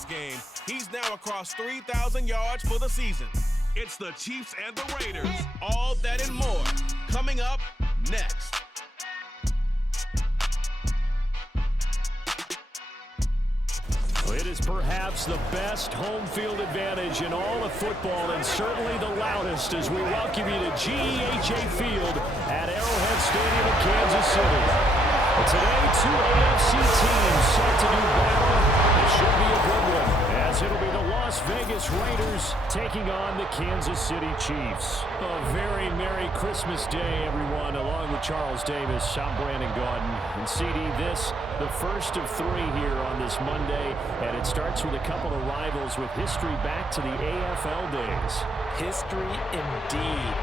last game, he's now across 3,000 yards for the season. It's the Chiefs and the Raiders. All that and more coming up next. It is perhaps the best home field advantage in all of football, and certainly the loudest, as we welcome you to GEHA Field at Arrowhead Stadium in Kansas City. And today, two AFC teams set to do battle. It should be a good one, as it'll be the Las Vegas Raiders taking on the Kansas City Chiefs. A very Merry Christmas Day, everyone. Along with Charles Davis, I'm Brandon Gaudin. And CD, this, the first of three here on this Monday, and it starts with a couple of rivals with history back to the AFL days. History indeed.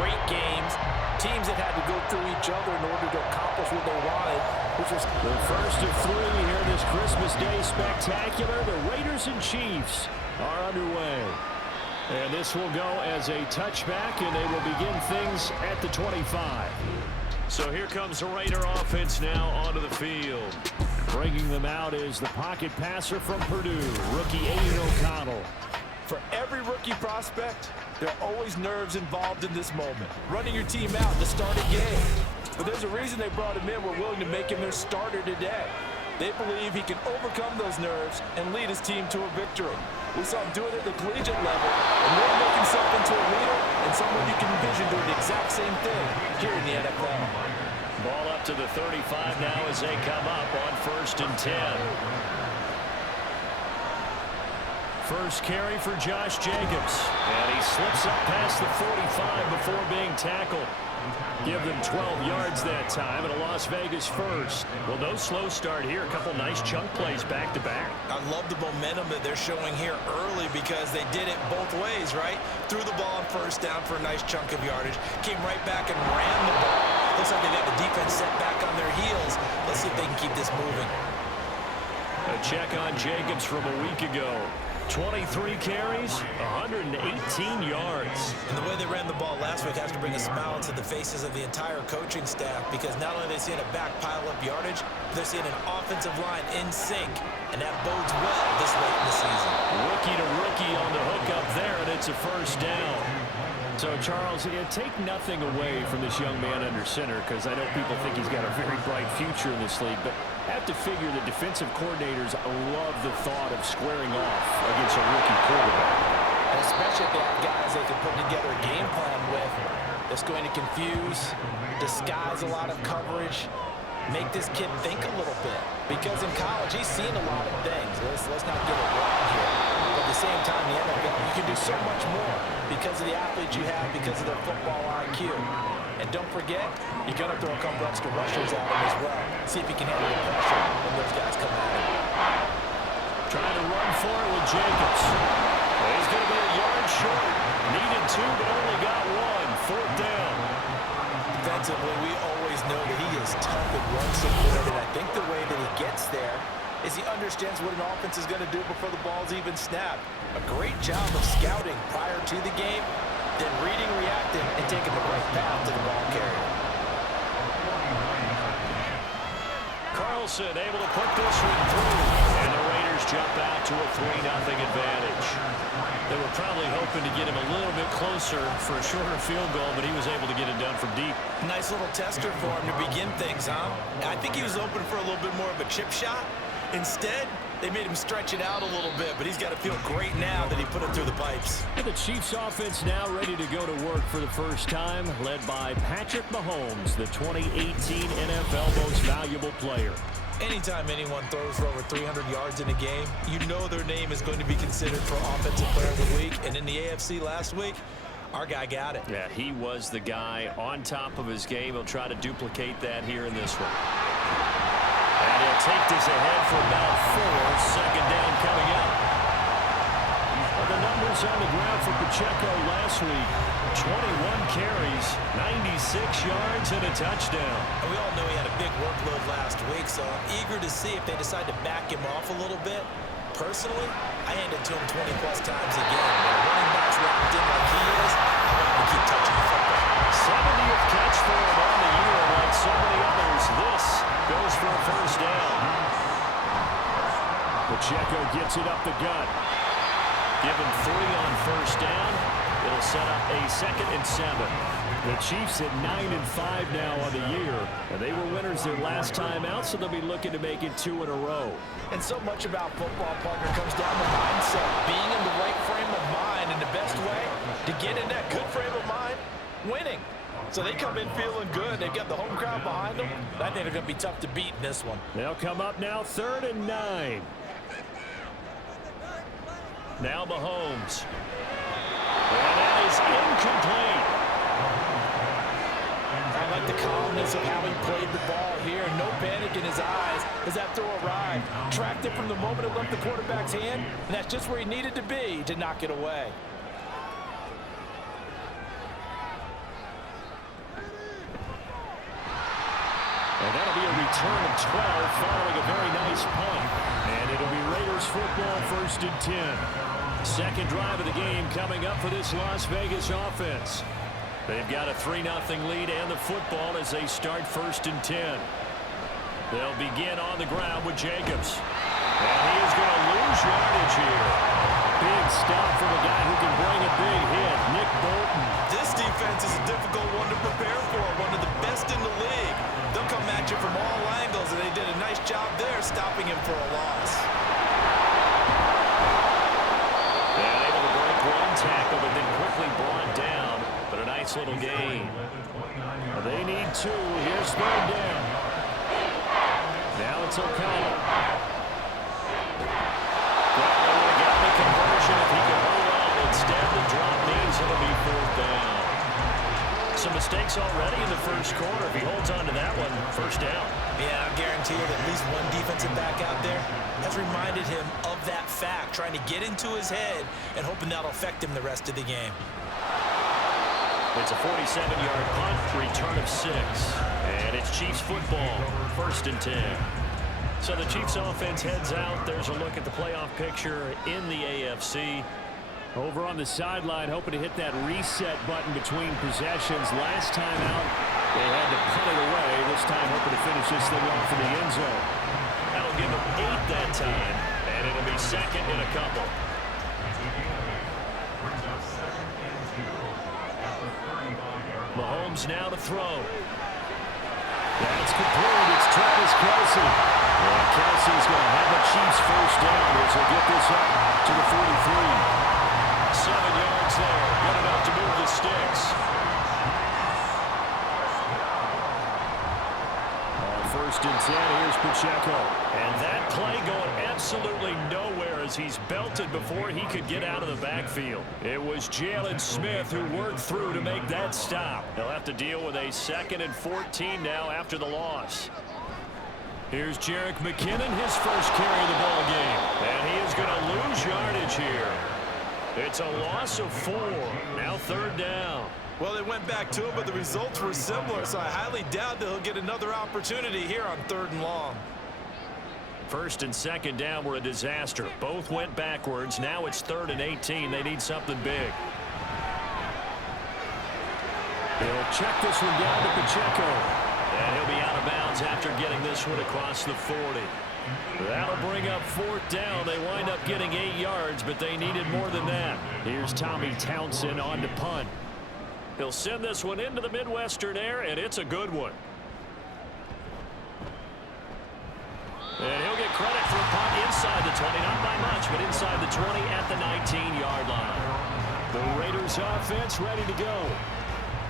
Great games. Teams that had to go through each other in order to accomplish what they wanted, which was the first of three here this Christmas Day spectacular. The Raiders and Chiefs are underway. And this will go as a touchback, and they will begin things at the 25. So here comes the Raider offense now onto the field. Bringing them out is the pocket passer from Purdue, rookie Aiden O'Connell. For every rookie prospect, there are always nerves involved in this moment. Running your team out to start a game. But there's a reason they brought him in. We're willing to make him their starter today. They believe he can overcome those nerves and lead his team to a victory. We saw him do it at the collegiate level, and really make himself into a leader and someone you can envision doing the exact same thing here in the NFL. Ball up to the 35 now as they come up on 1st and 10. First carry for Josh Jacobs. And he slips up past the 45 before being tackled. Give them 12 yards that time and a Las Vegas first. Well, no slow start here. A couple nice chunk plays back-to-back. I love the momentum that they're showing here early because they did it both ways, right? Threw the ball on first down for a nice chunk of yardage. Came right back and ran the ball. Looks like they got the defense set back on their heels. Let's see if they can keep this moving. A check on Jacobs from a week ago. 23 carries, 118 yards. And the way they ran the ball last week has to bring a smile to the faces of the entire coaching staff, because not only are they seeing a back pile up yardage, they're seeing an offensive line in sync, and that bodes well this late in the season. Rookie to rookie on the hook up there, and it's a first down. So, Charles, take nothing away from this young man under center, because I know people think he's got a very bright future in this league, but I have to figure the defensive coordinators love the thought of squaring off against a rookie quarterback. And especially if they have guys they can put together a game plan with that's going to confuse, disguise a lot of coverage, make this kid think a little bit. Because in college, he's seen a lot of things. Let's not get it wrong here. But at the same time, in the NFL, you can do so much more because of the athletes you have, because of their football IQ. And don't forget, you're going to throw a couple extra rushers at him as well. See if he can handle the pressure when those guys come at him. Trying to run for it with Jacobs. Well, he's going to be a yard short. Needed two, but only got one. 4th down. Defensively, we always know that he is tough and run support, and I think the way that he gets there is he understands what an offense is going to do before the ball's even snapped. A great job of scouting prior to the game, then reading, reacting, and taking the right path to the ball carrier. Carlson able to put this one through, and the Raiders jump out to a 3-0 advantage. They were probably hoping to get him a little bit closer for a shorter field goal, but he was able to get it done from deep. Nice little tester for him to begin things, huh? I think he was open for a little bit more of a chip shot. Instead, they made him stretch it out a little bit, but he's got to feel great now that he put it through the pipes. And the Chiefs offense now ready to go to work for the first time, led by Patrick Mahomes, the 2018 NFL Most Valuable Player. Anytime anyone throws for over 300 yards in a game, you know their name is going to be considered for Offensive Player of the Week. And in the AFC last week, our guy got it. Yeah, he was the guy on top of his game. He'll try to duplicate that here in this one. And he'll take this ahead for about 4. 2nd down coming up. Well, the numbers on the ground for Pacheco last week. 21 carries, 96 yards, and a touchdown. And we all know he had a big workload last week, so I'm eager to see if they decide to back him off a little bit. Personally, I hand it to him 20-plus times a game. When a running back's wrapped in like he is, I want him to keep touching the football. 70th catch for him on the year, like so many others. This goes for a first down. Pacheco gets it up the gut. Given 3 on first down. It'll set up a 2nd and 7. The Chiefs at 9-5 now on the year. And they were winners their last time out, so they'll be looking to make it 2 in a row. And so much about football, partner, comes down to mindset. Being in the right frame of mind, and the best way to get in that good frame of mind, winning. So they come in feeling good. They've got the home crowd behind them. I think they're going to be tough to beat in this one. They'll come up now 3rd and 9. Now Mahomes. And that is incomplete. I like the calmness of how he played the ball here. No panic in his eyes as that throw arrived. Tracked it from the moment it left the quarterback's hand, and that's just where he needed to be to knock it away. And that'll be a return of 12 following a very nice punt. And it'll be Raiders football, 1st and 10. Second drive of the game coming up for this Las Vegas offense. They've got a 3-0 lead and the football as they start 1st and 10. They'll begin on the ground with Jacobs. And he is going to lose yardage here. Big stop from a guy who can bring a big hit, Nick Bolton. This defense is a difficult one to prepare for, one of the best in the league. They'll come at you from all angles, and they did a nice job there stopping him for a loss. And able to break one tackle, but then quickly brought down. But a nice little gain. They need 2. Here's 3rd down. Now it's O'Connell. Bradley would have gotten the conversion if he could hold on. Instead, the drop means it'll be 4th down. Some mistakes already in the first quarter. If he holds on to that one, 1st down. Yeah, I guarantee you that at least one defensive back out there has reminded him of that fact, trying to get into his head and hoping that'll affect him the rest of the game. It's a 47-yard punt, return of 6. And it's Chiefs football, 1st and 10. So the Chiefs offense heads out. There's a look at the playoff picture in the AFC. Over on the sideline, hoping to hit that reset button between possessions. Last time out, they had to punt it away. This time, hoping to finish this thing off in the end zone. That'll give them 8 that time, and it'll be 2nd and a couple. Mahomes now to throw. That's complete. It's Travis Kelce. And Kelsey's going to have a Chiefs 1st down as he'll get this up to the 43. 7 yards there. Good enough to move the sticks. On 1st and 10, here's Pacheco. And that play going absolutely nowhere as he's belted before he could get out of the backfield. It was Jalen Smith who worked through to make that stop. He'll have to deal with a 2nd and 14 now after the loss. Here's Jerick McKinnon, his first carry of the ball game. And he is going to lose yardage here. It's a loss of 4. Now 3rd down. Well, they went back to it, but the results were similar, so I highly doubt that he'll get another opportunity here on 3rd and long. 1st and 2nd down were a disaster. Both went backwards. Now it's 3rd and 18. They need something big. He'll check this one down to Pacheco. And he'll be out of bounds after getting this one across the 40. That'll bring up 4th down. They wind up getting 8 yards, but they needed more than that. Here's Tommy Townsend on to punt. He'll send this one into the Midwestern air, and it's a good one. And he'll get credit for a punt inside the 20, not by much, but inside the 20 at the 19-yard line. The Raiders offense ready to go.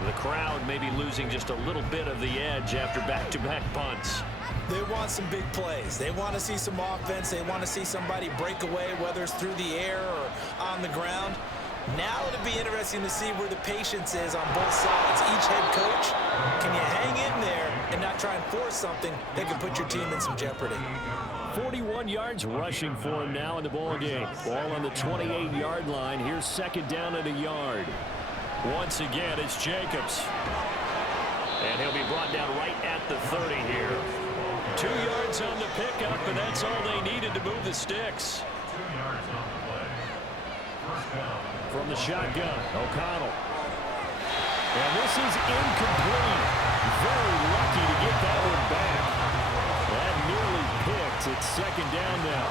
The crowd may be losing just a little bit of the edge after back-to-back punts. They want some big plays. They want to see some offense. They want to see somebody break away, whether it's through the air or on the ground. Now it'll be interesting to see where the patience is on both sides. Each head coach, can you hang in there and not try and force something that can put your team in some jeopardy? 41 yards rushing for him now in the ball game. Ball on the 28-yard line. Here's 2nd down and a yard. Once again, it's Jacobs. And he'll be brought down right at the 30 here. 2 yards on the pickup, and that's all they needed to move the sticks. From the shotgun, O'Connell. And this is incomplete. Very lucky to get that one back. That nearly picked. It's 2nd down now.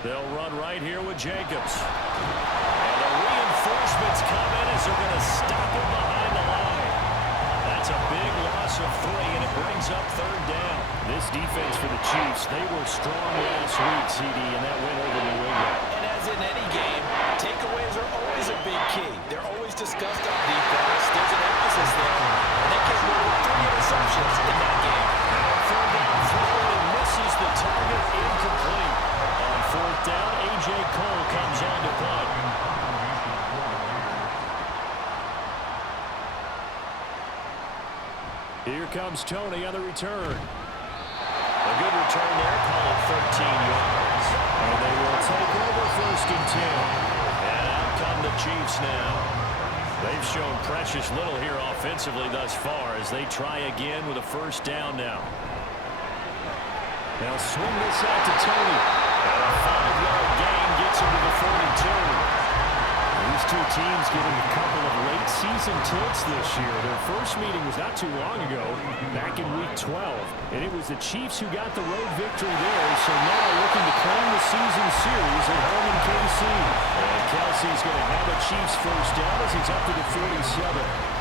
They'll run right here with Jacobs. And the reinforcements come in as they're going to stop him behind the line. That's a big loss of 3, and it brings up 3rd down. This defense for the Chiefs, they were strong last week, CD, and that win over New England. And as in any game, takeaways are always a big key. They're always discussed on defense. There's an emphasis there. And they came with 3 interceptions in that game. 3rd down throw, and misses the target, incomplete. On 4th down, A.J. Cole comes on to punt. Here comes Tony on the return. A good return there, call it 13 yards. And they will take over 1st and 10. And out come the Chiefs now. They've shown precious little here offensively thus far as they try again with a 1st down now. They'll swing this out to Tony. And a 5-yard gain gets him to the 42. These two teams getting a couple of late-season tilts this year. Their first meeting was not too long ago, back in Week 12. And it was the Chiefs who got the road victory there, so now looking to claim the season series at home in KC. And Kelsey's going to have a Chiefs 1st down as he's up to the 47.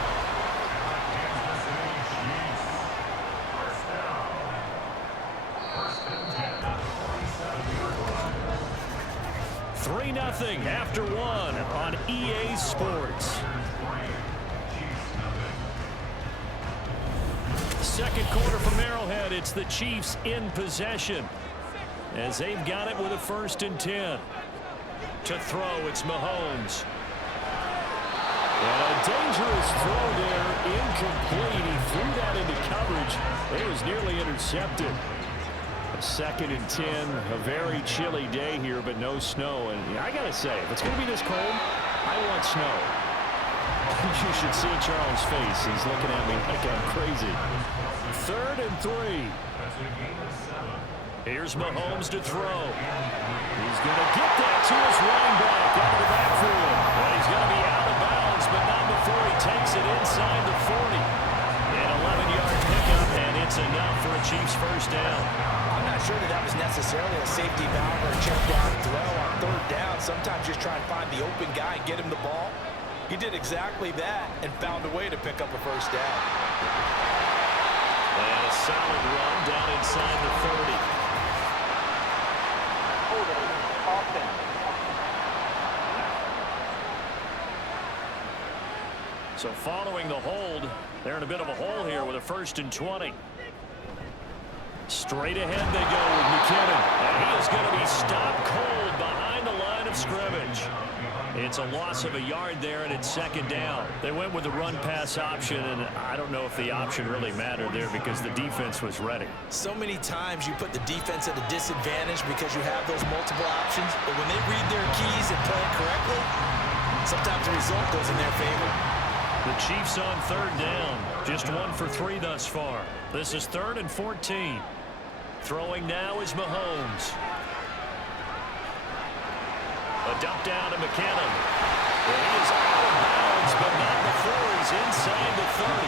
3-0 after 1 on EA Sports. Second quarter from Arrowhead, it's the Chiefs in possession as they've got it with a 1st and 10. To throw, it's Mahomes. And a dangerous throw there, incomplete. He threw that into coverage. It was nearly intercepted. 2nd and 10, a very chilly day here, but no snow. And I gotta say, if it's gonna be this cold, I want snow. You should see Charles' face. He's looking at me like I'm crazy. 3rd and 3. Here's Mahomes to throw. He's gonna get that to his running back out of the backfield. Well, he's gonna be out of bounds, but not before he takes it inside the 40. An 11-yard pickup, and it's enough for a Chiefs 1st down. I'm not sure that was necessarily a safety valve or a check down throw on 3rd down. Sometimes just try and find the open guy and get him the ball. He did exactly that and found a way to pick up a 1st down. And a solid run down inside the 30. So following the hold, they're in a bit of a hole here with a 1st and 20. Straight ahead they go with McKinnon. And he is going to be stopped cold behind the line of scrimmage. It's a loss of a yard there, and it's 2nd down. They went with the run-pass option, and I don't know if the option really mattered there because the defense was ready. So many times you put the defense at a disadvantage because you have those multiple options, but when they read their keys and play it correctly, sometimes the result goes in their favor. The Chiefs on 3rd down. Just 1 for 3 thus far. This is 3rd and 14. Throwing now is Mahomes. A dump down to McKinnon. And he is out of bounds, but not before he's inside the 30.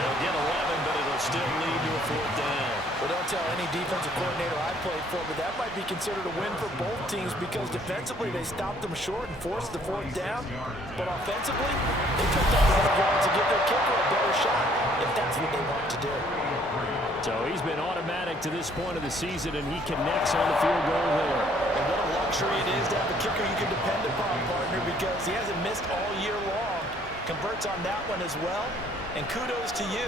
They'll get 11, but it'll still lead to a 4th down. Well, don't tell any defensive coordinator I played for, but that might be considered a win for both teams because defensively they stopped them short and forced the 4th down. But offensively, they picked up enough yards to give their kicker a better shot if that's what they want to do. So he's been automatic to this point of the season, and he connects on the field goal there. And what a luxury it is to have a kicker you can depend upon, partner, because he hasn't missed all year long. Converts on that one as well. And kudos to you.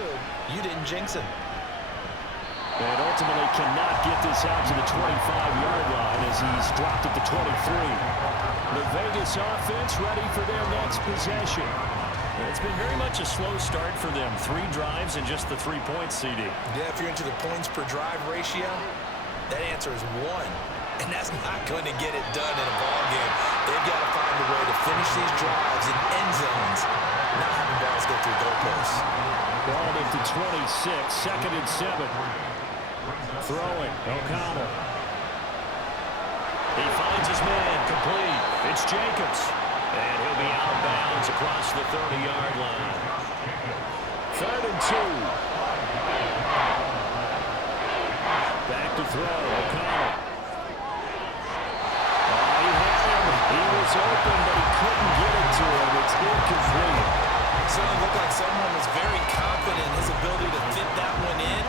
You didn't jinx him. And ultimately cannot get this out to the 25-yard line as he's dropped at the 23. The Vegas offense ready for their next possession. It's been very much a slow start for them. 3 drives and just the 3 points, CD. Yeah, if you're into the points per drive ratio, that answer is 1. And that's not going to get it done in a ball game. They've got to find a way to finish these drives in end zones, not having balls go through goalposts. Ball into 26, 2nd and 7. Throwing, O'Connell. He finds his man, complete. It's Jacobs. And he'll be out of bounds across the 30-yard line. 3rd and 2. Back to throw, O'Connell. open, but he couldn't get it to him. It's incomplete. Certainly looked like someone was very confident in his ability to fit that one in.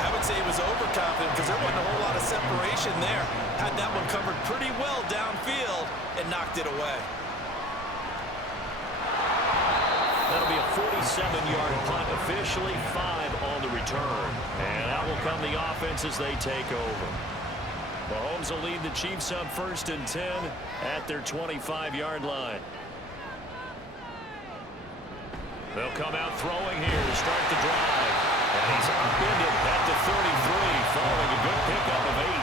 I would say he was overconfident because there wasn't a whole lot of separation there. Had that one covered pretty well downfield and knocked it away. That'll be a 47-yard punt, officially 5 on the return. And that will come the offense as they take over. Mahomes will lead the Chiefs up 1st and 10 at their 25-yard line. They'll come out throwing here to start the drive. And he's upended at the 33 following a good pickup of 8.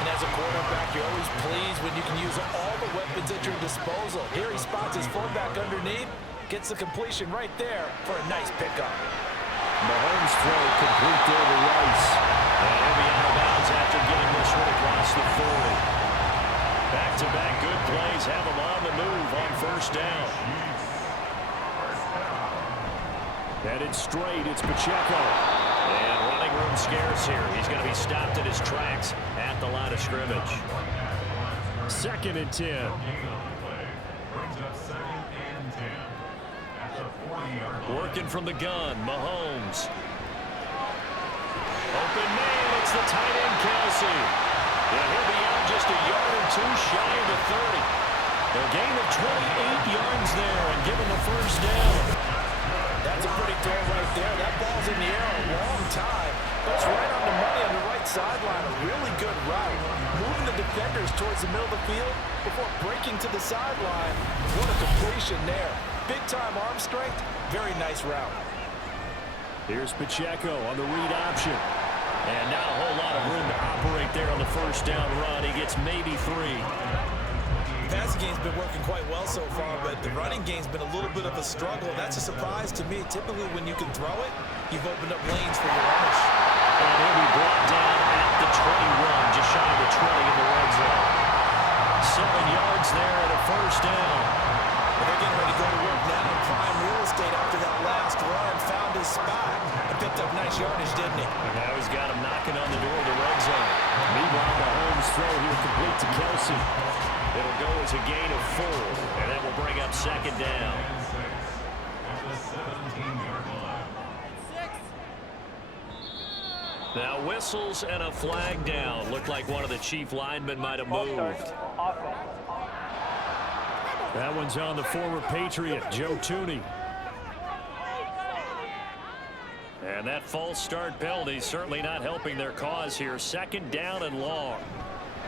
And as a quarterback, you're always pleased when you can use all the weapons at your disposal. Here he spots his fullback underneath, gets the completion right there for a nice pickup. Mahomes throw complete there to Rice. And he'll be out of bounds after getting this one across the 40. Back-to-back good plays have him on the move on 1st down. Headed straight, it's Pacheco. And running room scarce here. He's going to be stopped in his tracks at the line of scrimmage. 2nd and 10. Working from the gun, Mahomes. Open man, it's the tight end, Kelsey. And he'll be out just a yard or 2 shy of the 30. A gain of 28 yards there and give him a 1st down. That's a pretty throw right there. That ball's in the air a long time. Goes right on the money on the right sideline. A really good route. Moving the defenders towards the middle of the field before breaking to the sideline. What a completion there. Big-time arm strength. Very nice route. Here's Pacheco on the read option. And not a whole lot of room to operate there on the 1st down run. He gets maybe 3. Passing game's been working quite well so far, but the running game's been a little bit of a struggle. That's a surprise to me. Typically, when you can throw it, you've opened up lanes for your runners. And he'll be brought down at the 21, just shy of the 20 in the red zone. 7 yards there and a 1st down. Well, they're getting ready to go to work now in prime real estate after that last run. Found his spot and picked up nice yardage, didn't he? And now he's got him knocking on the door of the red zone. Meanwhile, Mahomes throw here complete to Kelsey. It'll go as a gain of 4, and that will bring up 2nd down. Now whistles and a flag down. Looked like one of the Chief linemen might have moved. That one's on the former Patriot, Joe Thuney. And that false start penalty certainly not helping their cause here. 2nd down and long.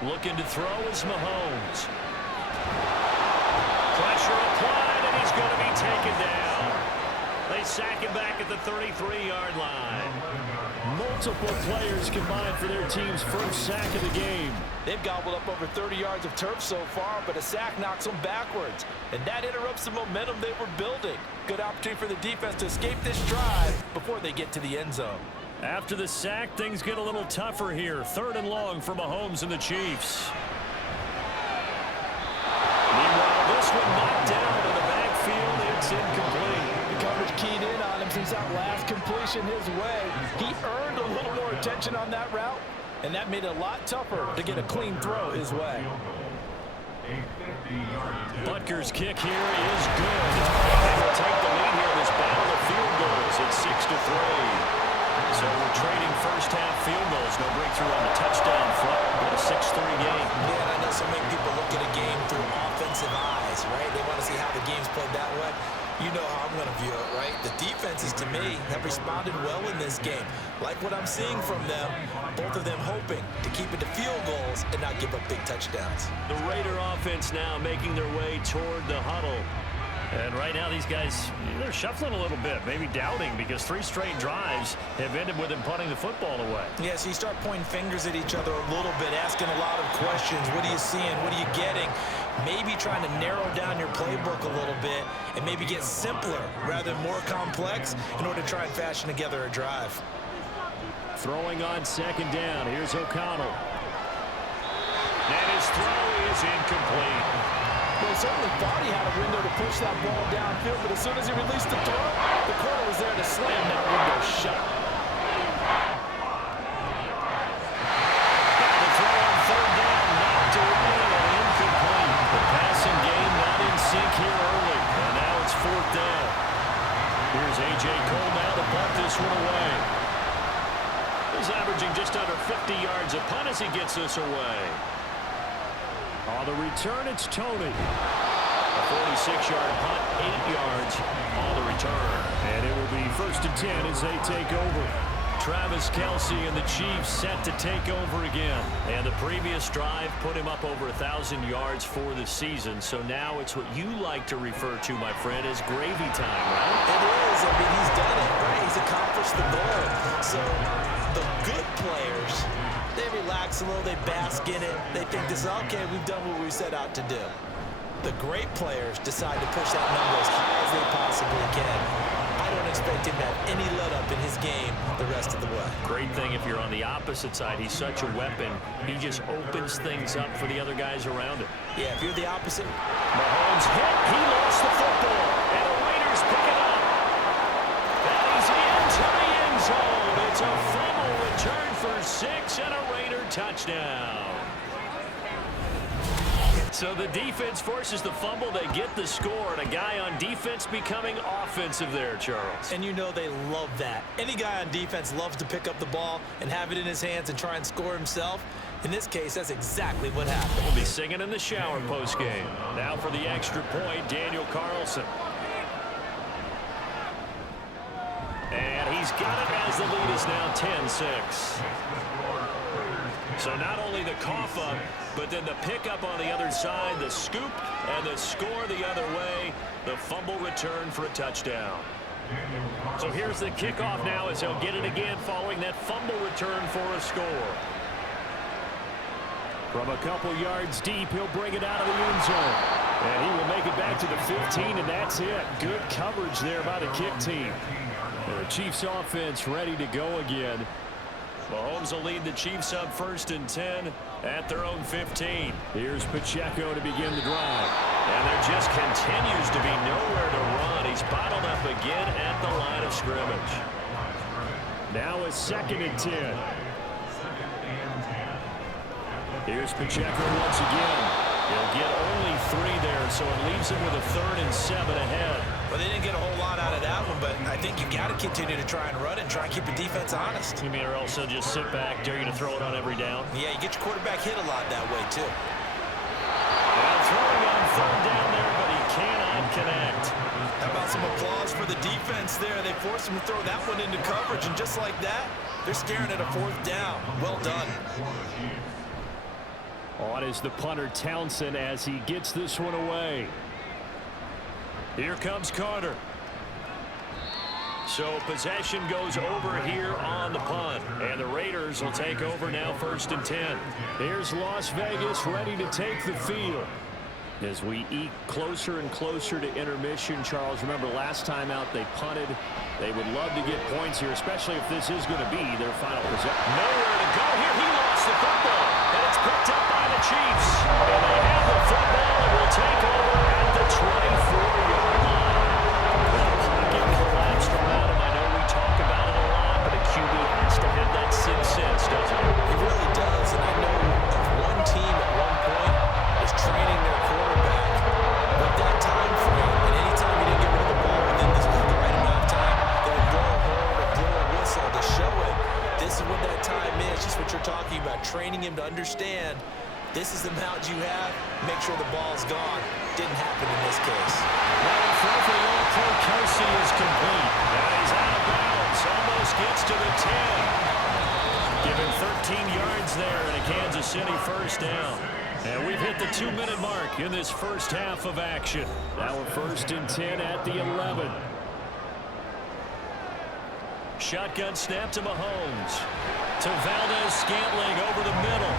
Looking to throw is Mahomes. Pressure applied, and he's going to be taken down. They sack him back at the 33-yard line. Multiple players combined for their team's 1st sack of the game. They've gobbled up over 30 yards of turf so far, but a sack knocks them backwards. And that interrupts the momentum they were building. Good opportunity for the defense to escape this drive before they get to the end zone. After the sack, things get a little tougher here. 3rd and long for Mahomes and the Chiefs. Meanwhile, this one knocked down in the backfield. It's incomplete. The coverage keyed in on him since that last completion his way. He earned a little more attention on that route, and that made it a lot tougher to get a clean throw his way. Butker's kick here is good. They will take the lead here in this battle of field goals. It's 6-3. So we're trading 1st half field goals. No breakthrough on the touchdown front. But a 6-3 game. Yeah, and I know so many people look at a game through offensive eyes, right? They want to see how the game's played that way. You know how I'm going to view it, right? The defenses, to me, have responded well in this game. Like what I'm seeing from them, both of them hoping to keep it to field goals and not give up big touchdowns. The Raider offense now making their way toward the huddle. And right now these guys, they're shuffling a little bit, maybe doubting, because 3 straight drives have ended with them punting the football away. Yeah, so you start pointing fingers at each other a little bit, asking a lot of questions. What are you seeing? What are you getting? Maybe trying to narrow down your playbook a little bit and maybe get simpler rather than more complex in order to try and fashion together a drive. Throwing on 2nd down. Here's O'Connell. And his throw is incomplete. Well, he certainly thought he had a window to push that ball downfield, but as soon as he released the throw, the corner was there to slam that window shut. Now the throw on 3rd down, knocked away and incomplete. The passing averaging just under 50 yards a punt as he gets this away. On the return, it's Tony. A 46-yard punt, 8 yards on the return. And it will be 1st and 10 as they take over. Travis Kelce and the Chiefs set to take over again. And the previous drive put him up over 1,000 yards for the season. So now it's what you like to refer to, my friend, as gravy time, right? It is. I mean, he's done it, right? He's accomplished the goal. So the good players, they relax a little, they bask in it. They think this is, okay, we've done what we set out to do. The great players decide to push that number as high as they possibly can. I don't expect him to have any let-up in his game the rest of the way. Great thing if you're on the opposite side. He's such a weapon. He just opens things up for the other guys around him. Yeah, if you're the opposite. Mahomes hit. He lost the football. And the Raiders pick it up. And he's into the end zone. It's a fumble return for 6 and a Raider touchdown. So the defense forces the fumble. They get the score. And a guy on defense becoming offensive there, Charles. And you know they love that. Any guy on defense loves to pick up the ball and have it in his hands and try and score himself. In this case, that's exactly what happened. We'll be singing in the shower postgame. Now for the extra point, Daniel Carlson. And he's got it as the lead is now 10-6. So not only the cough up, but then the pickup on the other side, the scoop, and the score the other way. The fumble return for a touchdown. So here's the kickoff now as he'll get it again following that fumble return for a score. From a couple yards deep, he'll bring it out of the end zone. And he will make it back to the 15, and that's it. Good coverage there by the kick team. And the Chiefs offense ready to go again. Mahomes will lead the Chiefs up 1st and 10 at their own 15. Here's Pacheco to begin the drive. And there just continues to be nowhere to run. He's bottled up again at the line of scrimmage. Now a 2nd and 10. Here's Pacheco once again. He'll get only 3 there, so it leaves him with a 3rd and 7 ahead. Well, they didn't get a whole lot out of that one, but I think you've got to continue to try and run it and try and keep the defense honest. You mean, or else they'll just sit back, dare you to throw it on every down? Yeah, you get your quarterback hit a lot that way, too. Now throwing on 3rd down there, but he cannot connect. How about some applause for the defense there? They forced him to throw that one into coverage, and just like that, they're scaring at a 4th down. Well done. On is the punter Townsend as he gets this one away. Here comes Carter. So possession goes over here on the punt. And the Raiders will take over now 1st and 10. Here's Las Vegas ready to take the field. As we eke closer and closer to intermission, Charles, remember last time out they punted. They would love to get points here, especially if this is going to be their final possession. Nowhere to go here. He lost the football. And it's picked up by the Chiefs. And they have the football and will take over at the 24-yard line. The pocket collapsed around him. I know we talk about it a lot, but a QB has to have that 6th sense, doesn't it? It really does, and I know if one team at one point is training their quarterback with that time frame, and anytime you didn't get rid of the ball within the right amount of time, they would blow a horn or blow a whistle to show it. This is what that time is, just what you're talking about, training him to understand this is the amount you have, make sure the ball's gone. Didn't happen in this case. Now the throw for the All-Pro Kelce is complete. And he's out of bounds, almost gets to the 10. Given 13 yards there and a Kansas City 1st down. And we've hit the 2-minute mark in this first half of action. Now we're 1st and 10 at the 11. Shotgun snap to Mahomes. To Valdez-Scantling over the middle.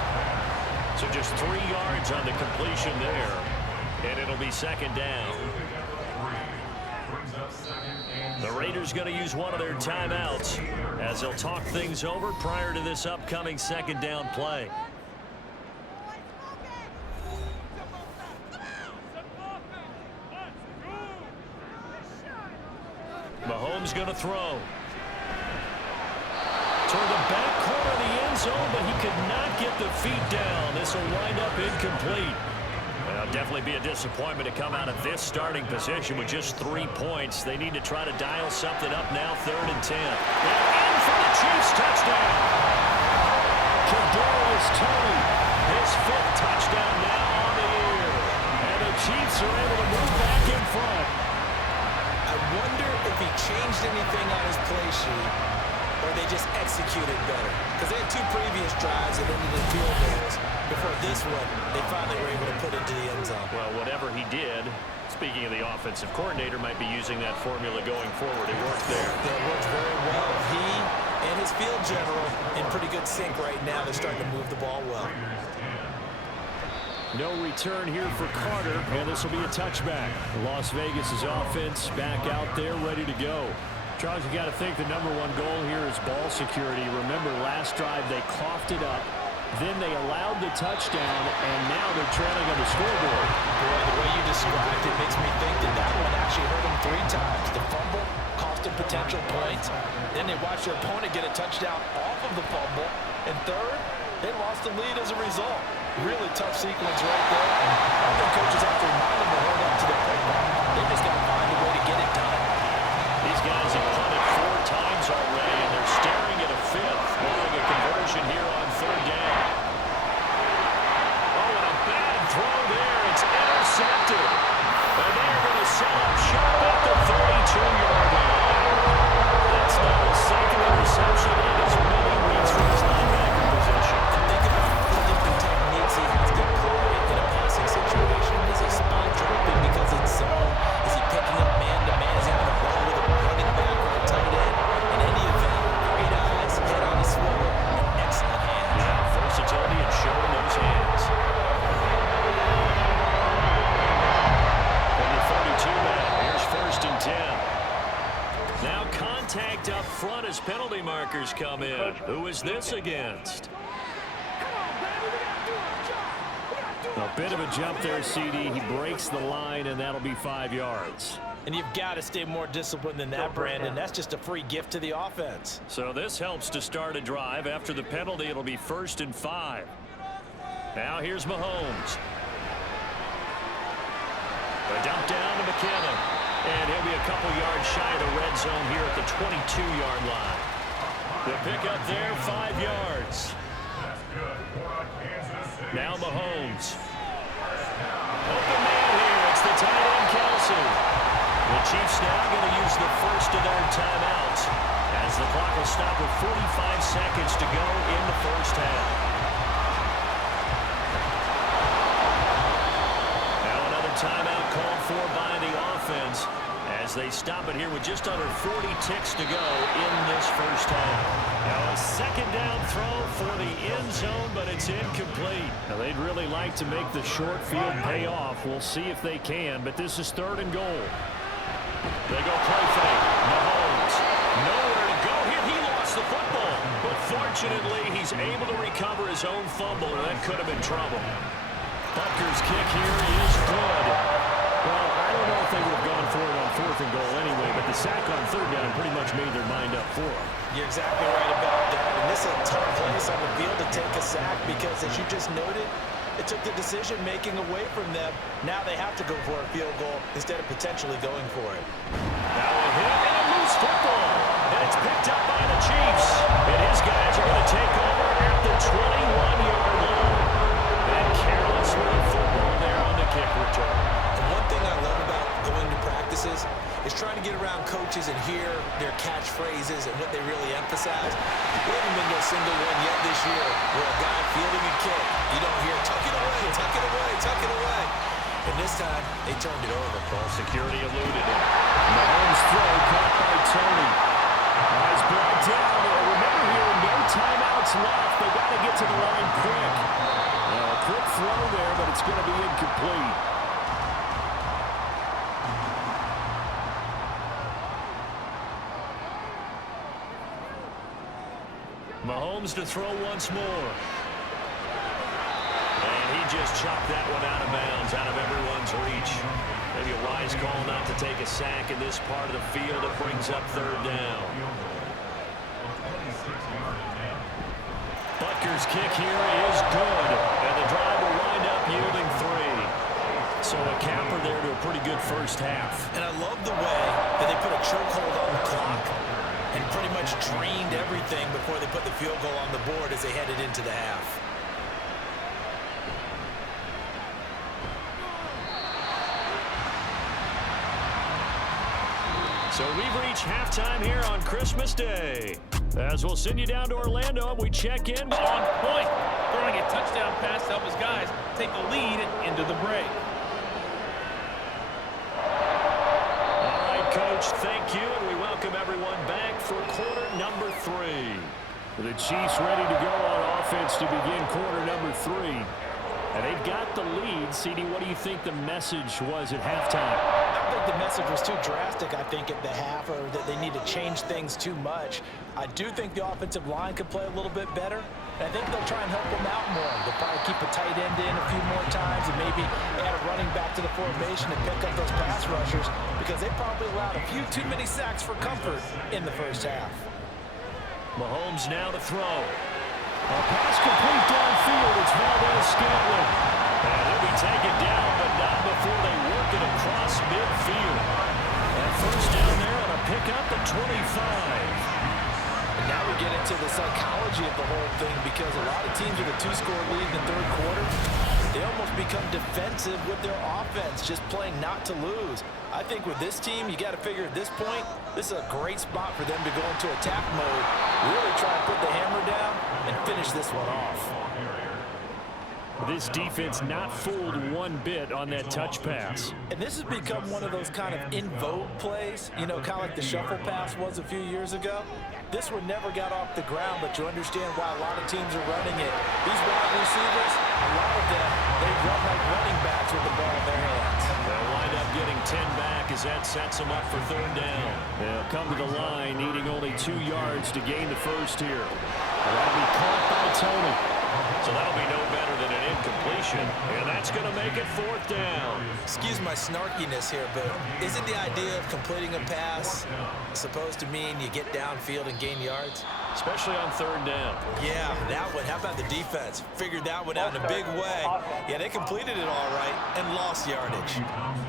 So just 3 yards on the completion there. And it'll be 2nd down. The Raiders going to use one of their timeouts as they'll talk things over prior to this upcoming 2nd down play. Mahomes going to throw. Toward the back corner of the end zone, but he could not get the feet down. This will wind up incomplete. Well, definitely be a disappointment to come out of this starting position with just 3 points. They need to try to dial something up now, 3rd and 10. And in for the Chiefs touchdown. Kadarius Toney, his 5th touchdown now on the year. And the Chiefs are able to move back in front. I wonder if he changed anything on his play sheet or they just executed better. Because they had 2 previous drives that ended in field goals. Before this one, they finally were able to put into the end zone. Well, whatever he did, speaking of the offensive coordinator, might be using that formula going forward. It worked there. Yeah, it worked very well. He and his field general in pretty good sync right now. They're starting to move the ball well. No return here for Carter, and this will be a touchback. Las Vegas' offense back out there, ready to go. Charles, you got to think the #1 goal here is ball security. Remember, last drive they coughed it up. Then they allowed the touchdown, and now they're trailing on the scoreboard. Boy, the way you described it makes me think that that one actually hurt them 3 times. The fumble cost them potential points. Then they watched their opponent get a touchdown off of the fumble. And third, they lost the lead as a result. Really tough sequence right there. I think coaches have to remind them to hold up to the football. They just got to find a way to get it done. These guys have punted 4 times already, and they're staring at a 5th, wanting a conversion here on 3rd down. Oh, and a bad throw there. It's intercepted. And they're going to set up shop at the 32-yard line. That's now the 2nd interception in as many weeks from his linebacker position. Think about the different techniques he has to employ in a passing situation. Is he spot dropping because it's zone? Is he picking up man-to-man? Is he having a run with a running back or a tight end? In any event, great eyes, head on a swivel, and excellent hands. Yeah, versatility and showing those hands. From the 32 now, here's 1st and 10. Now contact up front as penalty markers come in. Who is this against? A bit of a jump there, CD. He breaks the line, and that'll be 5 yards. And you've got to stay more disciplined than that, Brandon. That's just a free gift to the offense. So this helps to start a drive. After the penalty, it'll be 1st and 5. Now here's Mahomes. A dump down to McKinnon. And he'll be a couple yards shy of the red zone here at the 22-yard line. The pickup there, 5 yards. Now Mahomes. Open man here. It's the tight end, Kelsey. The Chiefs now going to use the first of their timeouts as the clock will stop with 45 seconds to go in the first half. Now another timeout called for by the offense as they stop it here with just under 40 ticks to go in this first half. Now a 2nd down throw for the end zone, but it's incomplete. Now they'd really like to make the short field pay off. We'll see if they can, but this is 3rd and goal. They go play fake. Mahomes. Nowhere to go here. He lost the football. But fortunately, he's able to recover his own fumble, and that could have been trouble. Butker's kick here is good. Well, I don't know if they would have gone for it on 4th and goal anyway, but the sack on 3rd down pretty much made their mind up for him. You're exactly right about that. And this is a tough place on the field to take a sack because, as you just noted, it took the decision-making away from them. Now they have to go for a field goal instead of potentially going for it. Now a hit and a loose football. And it's picked up by the Chiefs. And his guys are going to take over at the 21-yard line. And careless with the football there on the kick return. And one thing I love about going to practices is trying to get around coaches and hear their catchphrases and what they really emphasize. We haven't been to a single one yet this year where a guy fielding a kick, you don't hear, tuck it away, tuck it away, tuck it away. And this time, they turned it over. Ball security eluded it. Mahomes throw caught by Toney. Eyes brought down. Remember here, no timeouts left. They got to get to the line quick. Now a quick throw there, but it's going to be incomplete. Mahomes to throw once more. And he just chopped that one out of bounds, out of everyone's reach. Maybe a wise call not to take a sack in this part of the field. It brings up 3rd down. Butker's kick here is good. And the drive will wind up yielding 3. So a capper there to a pretty good first half. And I love the way that they put a chokehold on the clock. and pretty much drained everything before they put the field goal on the board as they headed into the half. So we've reached halftime here on Christmas Day. As we'll send you down to Orlando, we check in. On point, throwing a touchdown pass to help his guys take the lead into the break. All right, Coach, thank you, and we welcome everyone back for quarter number 3. The Chiefs ready to go on offense to begin quarter number 3. And they've got the lead. CD, what do you think the message was at halftime? I think the message was too drastic, I think, at the half, or that they need to change things too much. I do think the offensive line could play a little bit better. And I think they'll try and help them out more. They'll probably keep a tight end in a few more times and maybe add a running back to the formation and pick up those pass rushers, because they probably allowed a few too many sacks for comfort in the first half. Mahomes now to throw. A pass complete downfield. It's Valdez-Scantling. And he'll be taken down, but not before they work it across midfield. And first down there on a pickup at 25. And now we get into the psychology of the whole thing, because a lot of teams with a 2-score lead in the third quarter, they almost become defensive with their offense, just playing not to lose. I think with this team, you got to figure at this point, this is a great spot for them to go into attack mode, really try to put the hammer down and finish this one off. This defense not fooled one bit on that touch pass. And this has become one of those kind of in vogue plays, you know, kind of like the shuffle pass was a few years ago. This one never got off the ground, but you understand why a lot of teams are running it. These wide receivers, a lot of them, they run like running backs with the ball in their hands. They'll wind up getting 10 back as that sets them up for third down. They'll come to the line needing only 2 yards to gain the first here. That'll be caught by Tony. So that'll be no better than an incompletion. And that's going to make it fourth down. Excuse my snarkiness here, but isn't the idea of completing a pass supposed to mean you get downfield and gain yards? Especially on third down. Yeah, that one. How about the defense? Figured that one out in a big way. Yeah, they completed it all right and lost yardage.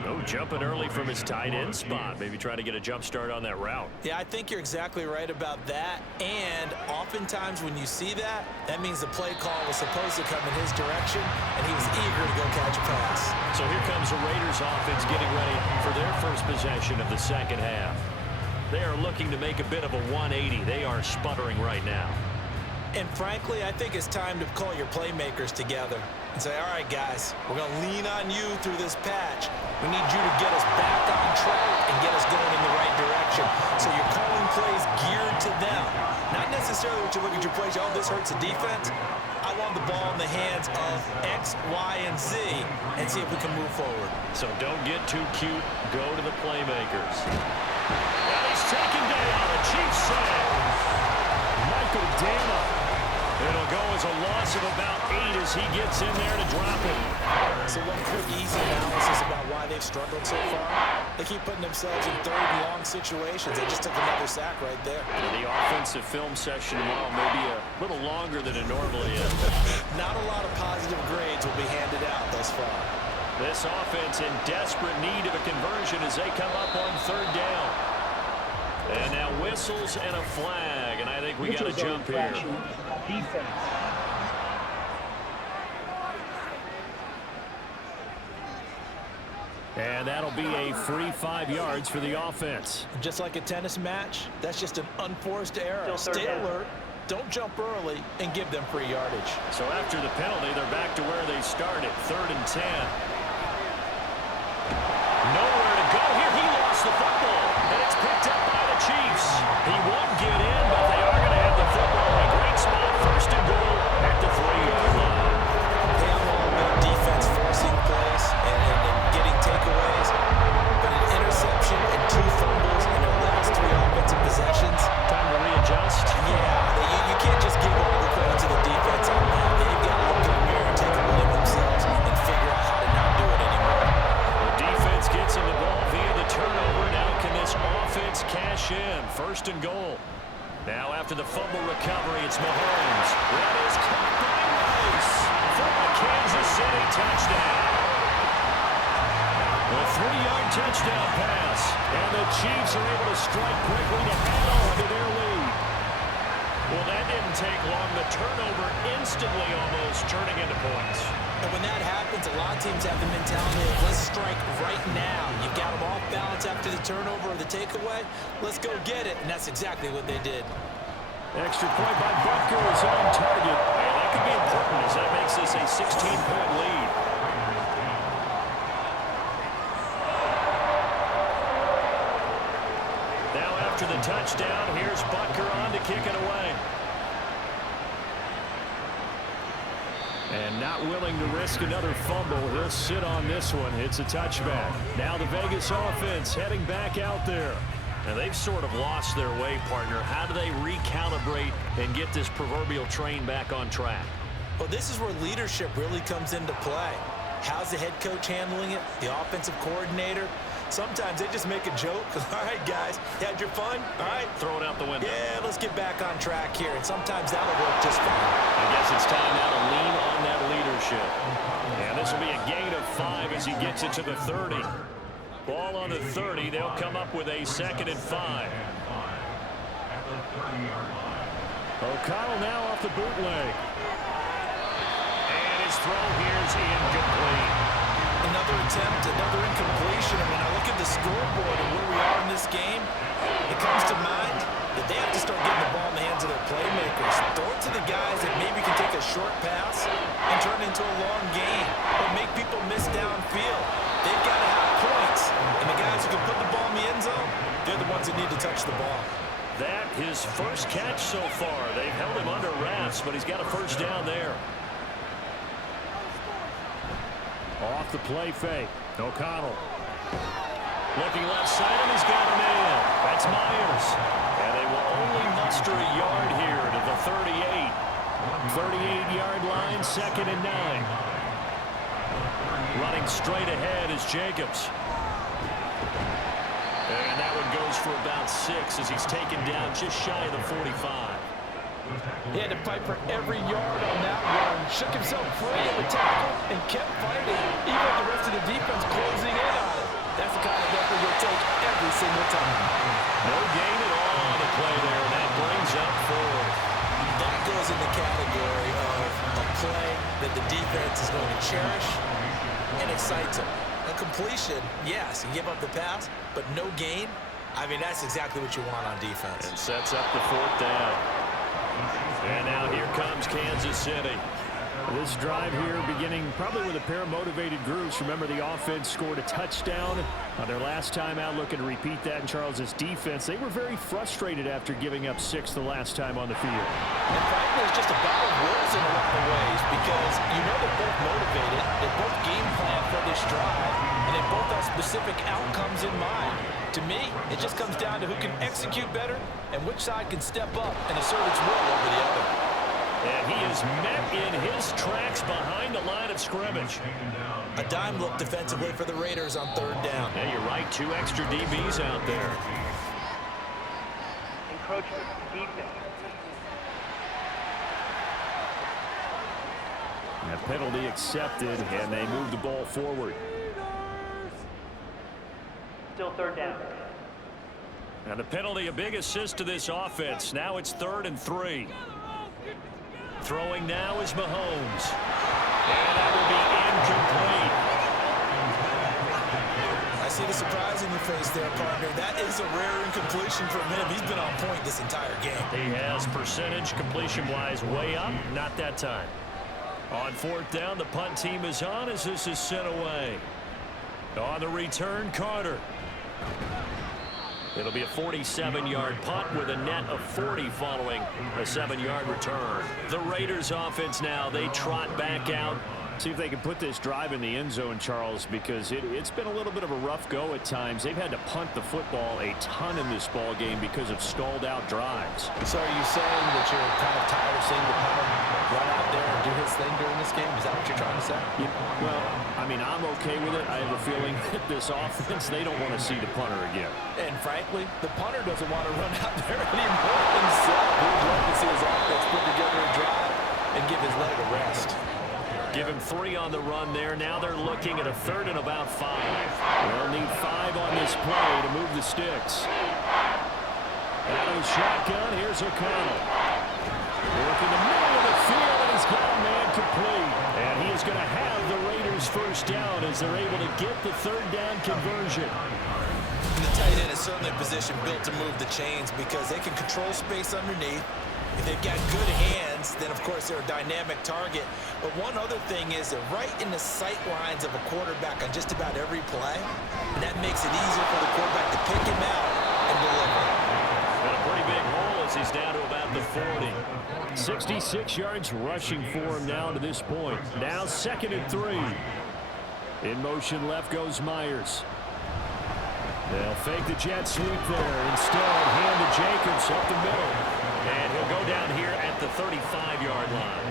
No jumping early from his tight end spot. Maybe trying to get a jump start on that route. Yeah, I think you're exactly right about that. And oftentimes when you see that, that means the play call was supposed to come in his direction, and he was eager to go catch a pass. So here comes the Raiders offense getting ready for their first possession of the second half. They are looking to make a bit of a 180. They are sputtering right now. And frankly, I think it's time to call your playmakers together and say, all right, guys, we're going to lean on you through this patch. We need you to get us back on track and get us going in the right direction. So you're calling plays geared to them. Not necessarily what you look at your plays, oh, this hurts the defense. I want the ball in the hands of X, Y, and Z and see if we can move forward. So don't get too cute. Go to the playmakers. And he's taken down. The Chiefs say Michael Dana. It'll go as a loss of about 8 as he gets in there to drop it. So one quick, easy analysis about why they've struggled so far. They keep putting themselves in third and long situations. They just took another sack right there. The offensive film session, well, maybe a little longer than it normally is. Not a lot of positive grades will be handed out thus far. This offense in desperate need of a conversion as they come up on third down. And now whistles and a flag, and I think we got to jump here. Defense. And that'll be a free 5 yards for the offense. Just like a tennis match, that's just an unforced error. Stay alert, don't jump early, and give them free yardage. So after the penalty, they're back to where they started, 3rd and 10. Nowhere to go here. He lost the football, and it's picked up by the Chiefs. He won't get in, but they are going to have the football in a great spot. 1st and goal at the 3-yard line. They are all about defense forcing plays and getting takeaways, but an interception and 2 fumbles in their last 3 offensive possessions. Time to readjust. Yeah, you can't just give all the credit to the defense on that. They've got to look in the mirror and take a look at themselves and figure out how to not do it anymore. The defense gets him the ball via the turnover. Now can this offense cash in? 1st and goal. Now after the fumble recovery, it's Mahomes. That is caught by Rice for a Kansas City touchdown. A 3-yard touchdown pass. And the Chiefs are able to strike quickly to add on to their lead. Well, that didn't take long. The turnover instantly almost turning into points. And when that happens, a lot of teams have the mentality of let's strike right now. You've got them off balance after the turnover or the takeaway. Let's go get it. And that's exactly what they did. Extra point by Butker is on target. And that could be important as that makes this a 16-point lead. Now after the touchdown, here's Butker on to kick it away. And not willing to risk another fumble. He'll sit on this one. It's a touchback. Now the Vegas offense heading back out there. And they've sort of lost their way, partner. How do they recalibrate and get this proverbial train back on track? Well, this is where leadership really comes into play. How's the head coach handling it? The offensive coordinator? Sometimes they just make a joke. All right, guys, you had your fun? All right. Throw it out the window. Yeah, let's get back on track here. And sometimes that'll work just fine. I guess it's time now to lean on that leadership. And this will be a gain of 5 as he gets it to the 30. Ball on the 30. They'll come up with a 2nd and 5. O'Connell now off the bootleg. And his throw here is incomplete. Another attempt, another incompletion. And when I look at the scoreboard and where we are in this game, it comes to mind that they have to start getting the ball in the hands of their playmakers. Throw it to the guys that maybe can take a short pass and turn it into a long gain or make people miss downfield. They've got to have points. And the guys who can put the ball in the end zone, they're the ones that need to touch the ball. That his first catch so far. They've held him under wraps, but he's got a first down there. Off the play fake. O'Connell. Looking left side, and he's got a man. That's Myers. And they will only muster a yard here to the 38. 38-yard line, 2nd and 9. Running straight ahead is Jacobs. And that one goes for about 6 as he's taken down just shy of the 45. He had to fight for every yard on that run. Shook himself free of the tackle and kept fighting, even with the rest of the defense closing in on it. That's the kind of effort you'll take every single time. No gain at all on the play there. That brings up 4. That goes in the category of a play that the defense is going to cherish and excites them. A completion, yes, you give up the pass, but no gain. I mean, that's exactly what you want on defense. And sets up the 4th down. And now here comes Kansas City. This drive here beginning probably with a pair of motivated groups. Remember, the offense scored a touchdown on their last time out, looking to repeat that in Charles' defense. They were very frustrated after giving up 6 the last time on the field. And frankly, it's just a battle of wills in a lot of ways because you know they're both motivated, they both game plan for this drive, and they both have specific outcomes in mind. To me, it just comes down to who can execute better and which side can step up and assert its will over the other. And he is met in his tracks behind the line of scrimmage. A dime look defensively for the Raiders on 3rd down. Yeah, you're right. 2 extra DBs out there. Encroachment defense. And a penalty accepted, and they move the ball forward. Still 3rd down. And the penalty, a big assist to this offense. Now it's 3rd and 3. Throwing now is Mahomes. And that will be incomplete. I see the surprise in your face there, partner. That is a rare incompletion from him. He's been on point this entire game. He has percentage completion-wise way up. Not that time. On 4th down, the punt team is on as this is sent away. On the return, Carter. It'll be a 47-yard punt with a net of 40 following a 7-yard return. The Raiders offense now, they trot back out. See if they can put this drive in the end zone, Charles, because it's been a little bit of a rough go at times. They've had to punt the football a ton in this ball game because of stalled out drives. So are you saying that you're kind of tired of seeing the punter run out there and do his thing during this game? Is that what you're trying to say? Well, I mean, I'm okay with it. I have a feeling that this offense, they don't want to see the punter again. And frankly, the punter doesn't want to run out there anymore himself. He would love to see his offense put together a drive and give his leg a rest. Give him 3 on the run there. Now they're looking at a 3rd and about 5. They'll need 5 on this play to move the sticks. Out of the shotgun, here's O'Connell. Working the middle of the field, and he's got a man complete. And he is going to have the Raiders first down as they're able to get the 3rd down conversion. The tight end is certainly a position built to move the chains because they can control space underneath. If they've got good hands, then, of course, they're a dynamic target. But one other thing is they're right in the sight lines of a quarterback on just about every play. And that makes it easier for the quarterback to pick him out and deliver. Got a pretty big hole as he's down to about the 40. 66 yards rushing for him now to this point. Now 2nd and 3. In motion left goes Myers. They'll fake the jet sweep there. Instead, hand to Jacobs up the middle. And he'll go down here at the 35-yard line.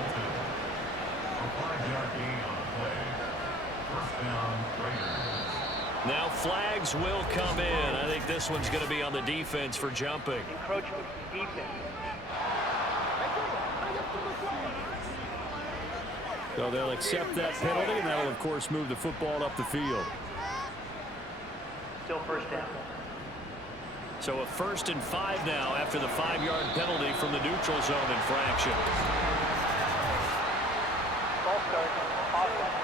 Now flags will come in. I think this one's going to be on the defense for jumping. Encroachment, defense. So they'll accept that penalty, and that'll, of course, move the football up the field. Still first down. So a 1st and 5 now after the 5-yard penalty from the neutral zone infraction. Ball start, offense.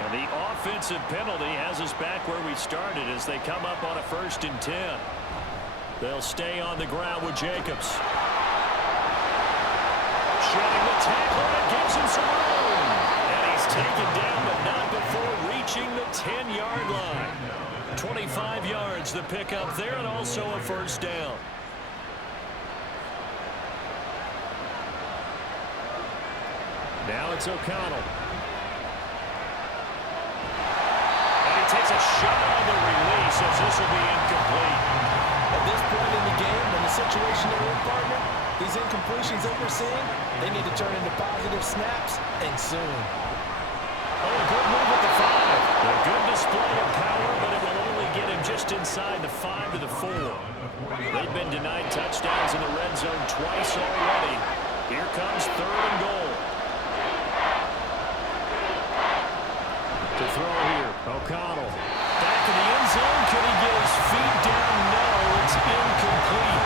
And the offensive penalty has us back where we started as they come up on a 1st and 10. They'll stay on the ground with Jacobs. Shedding the tackle, that gives him some room. And he's taken down, but not before reaching the 10-yard line. 25 yards the pickup there, and also a 1st down. Now it's O'Connell. And he takes a shot on the release as this will be incomplete. At this point in the game, in the situation they're in, partner, these incompletions that we're seeing, they need to turn into positive snaps, and soon. Oh, a good move at the 5. A good display of power, but it will only get him just inside the 5 to the 4. They've been denied touchdowns in the red zone twice already. Here comes 3rd and goal. To throw here, O'Connell. Back in the end zone. Can he get his feet down? No, it's incomplete.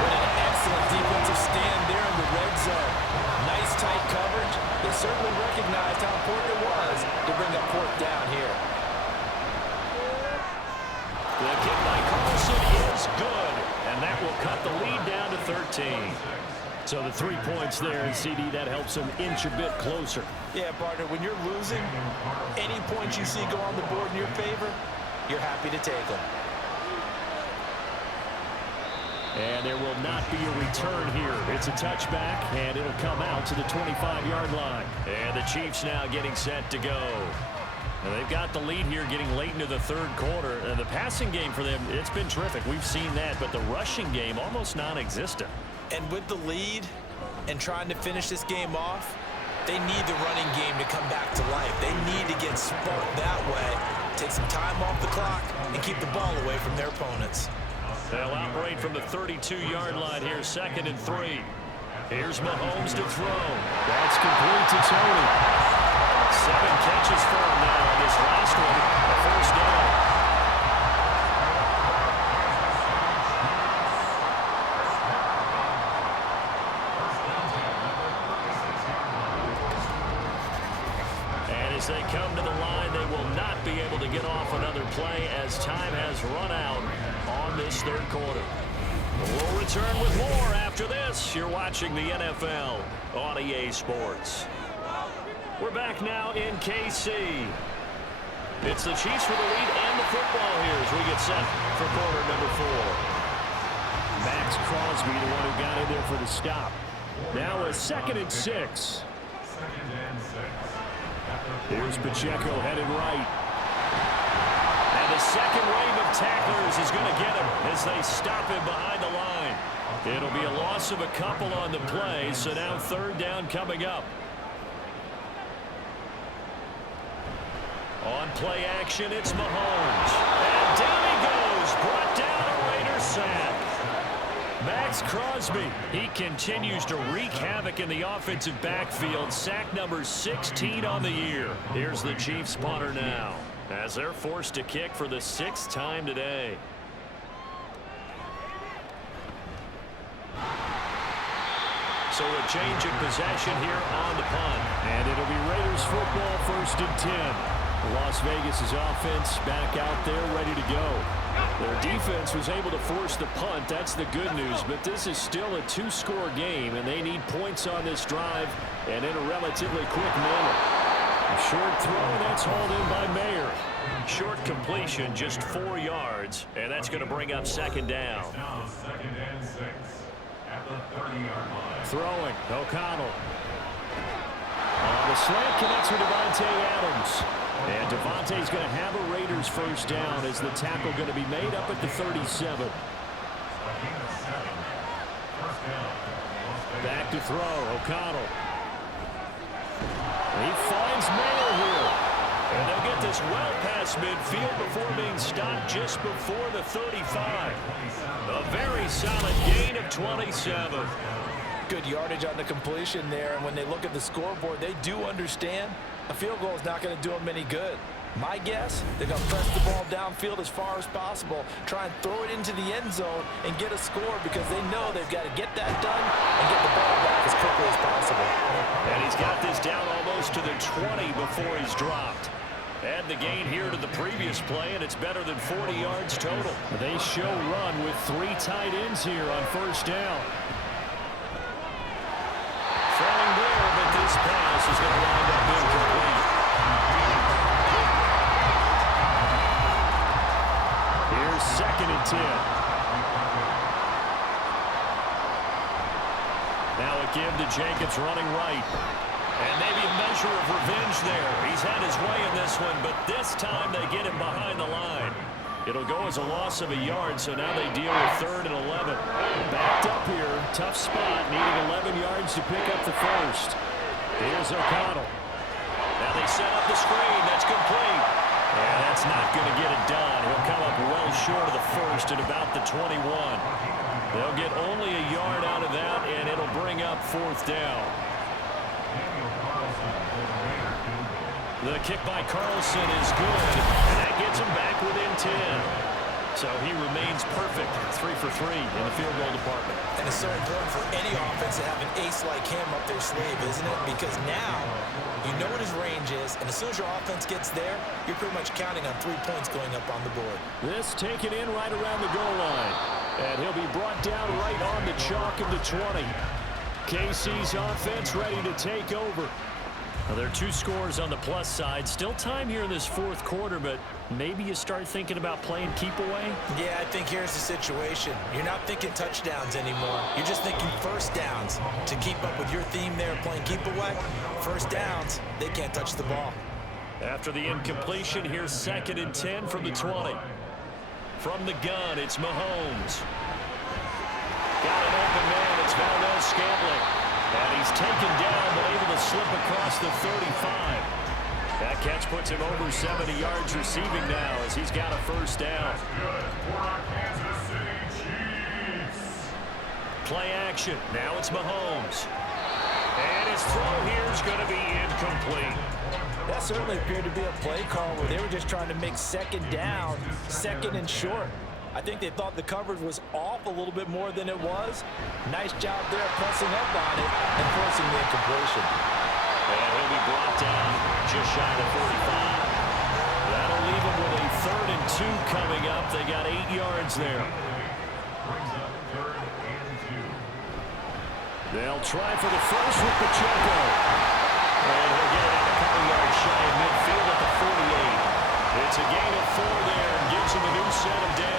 What an excellent defensive stand there in the red zone. Nice tight coverage. They certainly recognized how important it was to bring up 4th down here. The kick by Carlson is good, and that will cut the lead down to 13. So the 3 points there, and CD, that helps them inch a bit closer. Yeah, partner, when you're losing, any points you see go on the board in your favor, you're happy to take them. And there will not be a return here. It's a touchback, and it'll come out to the 25-yard line. And the Chiefs now getting set to go. And they've got the lead here getting late into the 3rd quarter. And the passing game for them, it's been terrific. We've seen that, but the rushing game almost non-existent. And with the lead and trying to finish this game off, they need the running game to come back to life. They need to get sparked that way, take some time off the clock, and keep the ball away from their opponents. They'll operate from the 32-yard line here, 2nd and 3. Here's Mahomes to throw. That's complete to Tony. 7 catches for him now on this last one, a 1st down. And as they come to the line, they will not be able to get off another play as time has run out on this 3rd quarter. We'll return with more after this. You're watching the NFL on EA Sports. We're back now in KC. It's the Chiefs with the lead and the football here as we get set for quarter number 4. Max Crosby, the one who got in there for the stop. Now a 2nd and 6. Here's Pacheco headed right. And the second wave of tacklers is going to get him as they stop him behind the line. It'll be a loss of a couple on the play, so now 3rd down coming up. On play action, it's Mahomes. And down he goes, brought down a Raider sack. Max Crosby me. He continues to wreak havoc in the offensive backfield. Sack number 16 on the year. Here's the Chiefs punter now, as they're forced to kick for the 6th time today. So a change of possession here on the punt. And it'll be Raiders football, 1st and 10. Las Vegas' offense back out there ready to go. Their defense was able to force the punt. That's the good news. But this is still a 2-score game, and they need points on this drive and in a relatively quick manner. A short throw, and that's hauled in by Mayer. Short completion, just 4 yards, and that's going to bring up 2nd down. Now 2nd and 6 at the 30-yard line. Throwing, O'Connell. The slant connects with Davante Adams. And Davante's going to have a Raiders 1st down as the tackle going to be made up at the 37. Back to throw, O'Connell. He finds Mayer here. And they'll get this well past midfield before being stopped just before the 35. A very solid gain of 27. Good yardage on the completion there, and when they look at the scoreboard, they do understand a field goal is not going to do them any good. My guess, they're going to press the ball downfield as far as possible, try and throw it into the end zone and get a score because they know they've got to get that done and get the ball back as quickly as possible. And he's got this down almost to the 20 before he's dropped. Add the gain here to the previous play, and it's better than 40 yards total. They show run with 3 tight ends here on 1st down. Throwing there, but this pass is going to wind up incomplete. Here's 2nd and 10. Now a give to Jacobs running right. And maybe a measure of revenge there. He's had his way in this one, but this time they get him behind the line. It'll go as a loss of a yard, so now they deal with 3rd and 11. Backed up here, tough spot, needing 11 yards to pick up the 1st. Here's O'Connell. Now they set up the screen. That's complete. And that's not going to get it done. He'll come up well short of the 1st at about the 21. They'll get only a yard out of that, and it'll bring up 4th down. The kick by Carlson is good, and that gets him back within 10. So he remains perfect, 3 for 3 in the field goal department. And it's so important for any offense to have an ace like him up their sleeve, isn't it? Because now you know what his range is, and as soon as your offense gets there, you're pretty much counting on 3 points going up on the board. This taken in right around the goal line. And he'll be brought down right on the chalk of the 20. KC's offense ready to take over. Well, there are 2 scores on the plus side. Still time here in this 4th quarter, but maybe you start thinking about playing keep away? Yeah, I think here's the situation. You're not thinking touchdowns anymore. You're just thinking 1st downs. To keep up with your theme there, playing keep away, 1st downs, they can't touch the ball. After the incompletion, here's 2nd and 10 from the 20. From the gun, it's Mahomes. Got an open man, it's Valdez-Scantling. And he's taken down, but able to slip across the 35. That catch puts him over 70 yards receiving now as he's got a 1st down. Play action. Now it's Mahomes. And his throw here is going to be incomplete. That certainly appeared to be a play call where they were just trying to make 2nd down, 2nd and short. I think they thought the coverage was off a little bit more than it was. Nice job there pressing up on it and forcing the incompletion. And he'll be brought down just shy of 45. That'll leave him with a 3rd and 2 coming up. They got 8 yards there. They'll try for the 1st with Pacheco. And he'll get it out a couple yards shy of midfield at the 48. It's a gain of 4 there and gives him a new set of downs.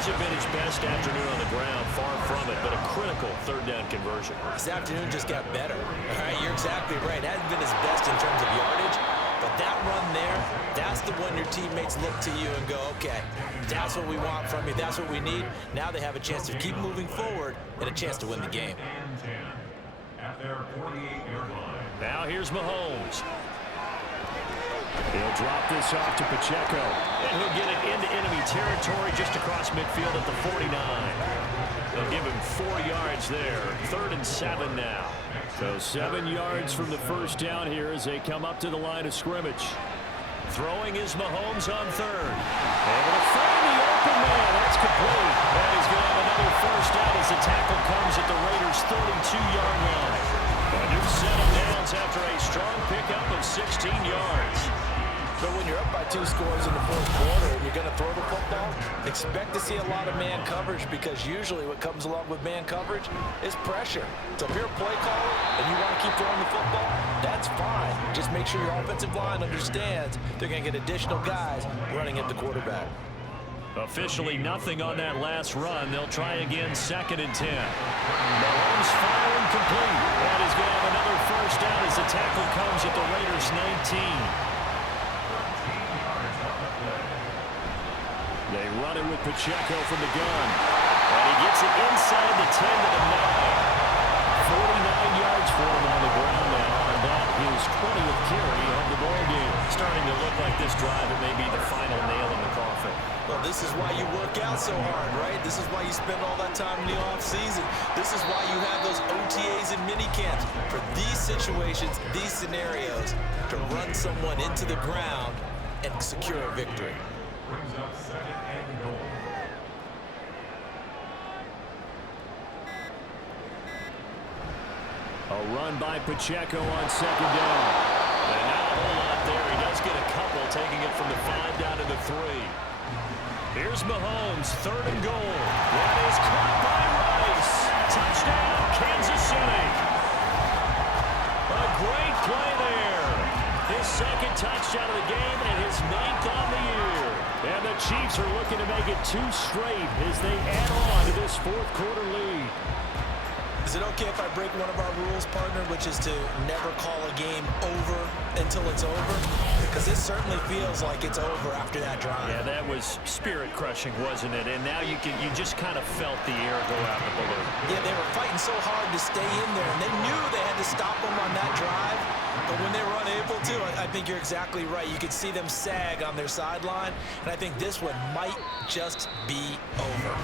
Hasn't been his best afternoon on the ground, far from it, but a critical 3rd down conversion. This afternoon just got better. All right, you're exactly right. It hasn't been his best in terms of yardage, but that run there, that's the one your teammates look to you and go, okay, that's what we want from you, that's what we need. Now they have a chance to keep moving forward and a chance to win the game. At their 48-yard line. Now here's Mahomes. He'll drop this off to Pacheco. And he'll get it into enemy territory just across midfield at the 49. They'll give him 4 yards there. 3rd and 7 now. So 7 yards from the first down here as they come up to the line of scrimmage. Throwing is Mahomes on 3rd. Able to find the open man. That's complete. And he's going to have another first down as the tackle comes at the Raiders' 32-yard line. A new set of downs after a strong pickup of 16 yards. So when you're up by 2 scores in the 4th quarter and you're going to throw the football, expect to see a lot of man coverage because usually what comes along with man coverage is pressure. So if you're a play caller and you want to keep throwing the football, that's fine. Just make sure your offensive line understands they're going to get additional guys running at the quarterback. Officially nothing on that last run. They'll try again 2nd and 10. Mahomes firing complete. And he's going to have another first down as the tackle comes at the Raiders' 19. They run it with Pacheco from the gun. And he gets it inside the 10 to the 9. 49 yards for him on the ground now. And that is 20th carry of the ball game. Starting to look like this drive, it may be the final nail in the coffin. Well, this is why you work out so hard, right? This is why you spend all that time in the offseason. This is why you have those OTAs and mini camps. For these situations, these scenarios, to run someone into the ground and secure a victory. Brings up 2nd and goal. A run by Pacheco on 2nd down. And not a whole lot there. He does get a couple, taking it from the 5 down to the 3. Here's Mahomes, 3rd and goal. That is caught by Rice. Touchdown, Kansas City. A great play there. His 2nd touchdown of the game and his 9th on the year. And the Chiefs are looking to make it 2 straight as they add on to this 4th quarter lead. Is it okay if I break one of our rules, partner, which is to never call a game over until it's over? Because it certainly feels like it's over after that drive. Yeah, that was spirit-crushing, wasn't it? And now you just kind of felt the air go out the balloon. Yeah, they were fighting so hard to stay in there, and they knew they had to stop them on that drive. But when they were unable to, I think you're exactly right. You could see them sag on their sideline, and I think this one might just be over.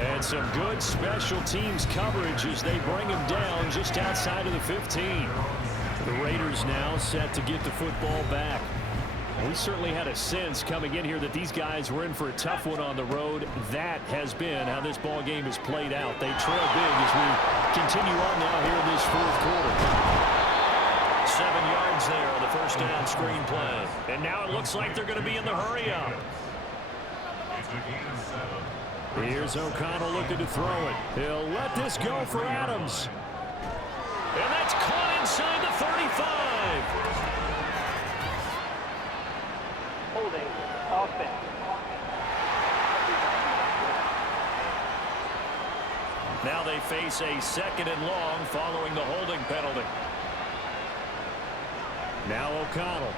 And some good special teams coverage as they bring him down just outside of the 15. The Raiders now set to get the football back. We certainly had a sense coming in here that these guys were in for a tough one on the road. That has been how this ball game has played out. They trail big as we continue on now here in this 4th quarter. 7 yards there on the first down screen play. And now it looks like they're going to be in the hurry up. It's a gain of 7. Here's O'Connell looking to throw it. He'll let this go for Adams. And that's caught inside the 35. Holding. Offense. Now they face a 2nd and long following the holding penalty. Now O'Connell.